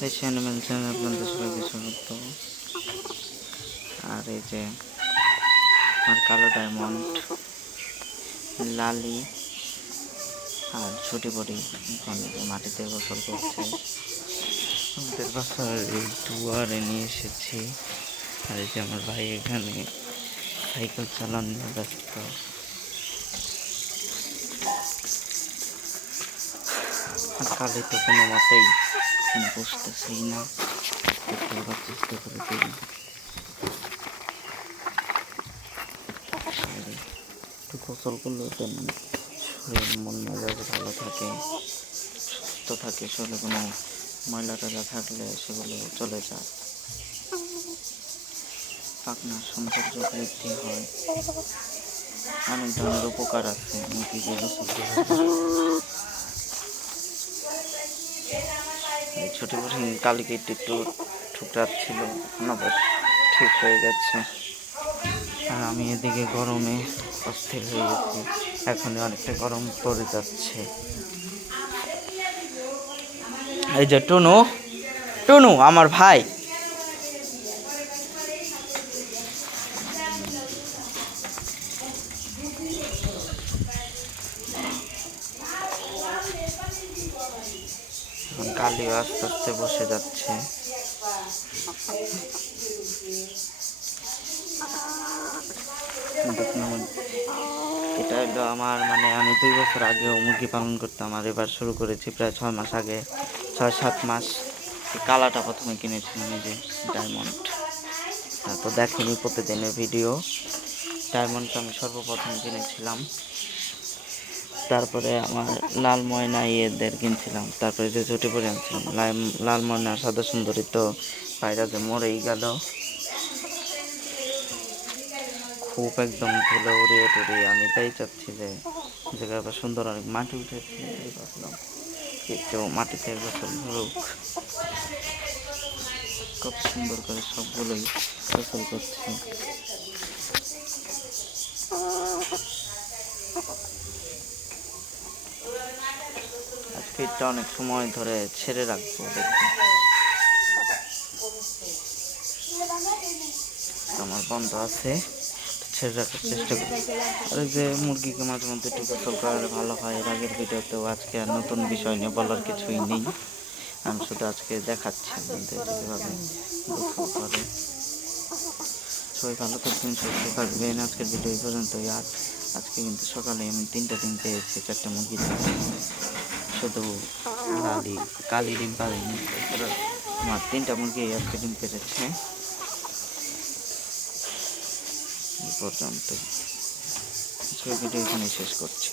দেশি animal channel আপনাদের সবাইকে স্বাগত। আর এই যে আর কালো ডায়মন্ড, লালি আর ছোটি বড়ি ওখানে মাটিতে গোসল করছে। আমাদের বাসার এই দুয়ারে নিয়ে এসেছি। আর এই যে আমার ভাই এখানে সাইকেল চালানো নিয়ে ব্যস্ত। আর কালি তো কোনো মতেই এখানে বসতেছেই না, দেখতে চেষ্টা করে দিই। একটু গোসল করলে শরীর মন মেজাজ ভালো থাকে, সুস্থ থাকে। শরীরে কোনো ময়লা টয়লা থাকলে সেগুলো চলে যায়, পাখনার সৌন্দর্য বৃদ্ধি হয়, অনেক ধরনের উপকার আছে মুরগিকে গোসল করে। ছোট বড় কালকে একটু ঠুকরাত ছিল, আবার ঠিক হয়ে যাচ্ছে। আর আমি এদিকে গরমে অস্থির হয়ে গেছি, এখনই অনেকটা গরম পড়ে যাচ্ছে। এই যে টুনু টুনু আমার ভাই, কালিও আস্তে আস্তে বসে যাচ্ছে। এটা হলো আমার আমি 2 বছর আগেও মুরগি পালন করতাম, আর এবার শুরু করেছি প্রায় 6 মাস আগে, 6-7 মাস। এই কালাটা প্রথমে কিনেছিলাম, এই যে ডায়মন্ড। তারপর দেখেনি প্রতিদিনের ভিডিও। ডায়মন্ডটা আমি সর্বপ্রথম কিনেছিলাম, তারপরে আমার লাল ময়না এদের কিনছিলাম, তারপরে যে চটি পরে আনছিলাম। লাল ময়না সাদা সুন্দরী তো পায়রা যে মরেই গেল, খুব একদম ধুলে উড়িয়ে টুড়িয়ে। আমি তাই চাচ্ছি যে জায়গায় আবার সুন্দর অনেক মাটি উঠেছে, ভাবলাম কেউ মাটিতে গোসল ধরুক। কত সুন্দর করে সবগুলোই গোসল করছে। আজকে এটা অনেক সময় ধরে ছেড়ে রাখবো, দেখি আমার বন্ধ আছে, ছেড়ে রাখার চেষ্টা করি। আর এই যে মুরগিকে মাঝে মধ্যে একটু গোসল করালে ভালো হয়। এর আগের ভিডিওতেও আজকে আর নতুন বিষয় নিয়ে বলার কিছুই নেই, আমি শুধু আজকে দেখাচ্ছি আপনাদের কীভাবে গোসল করে। সবাই ভালো থাকবেন, সুস্থ থাকবেন। আজকের ভিডিও এই পর্যন্তই। আর আজকে কিন্তু সকালে আমি 3টা ডিম পেয়েছি, 4টা মুরগি থেকে। শুধু কালি ডিম পারিনি, আমার 3টা মুরগি আজকে ডিম পেরেছে। এই পর্যন্ত আজকের ভিডিও এখানে শেষ করছি।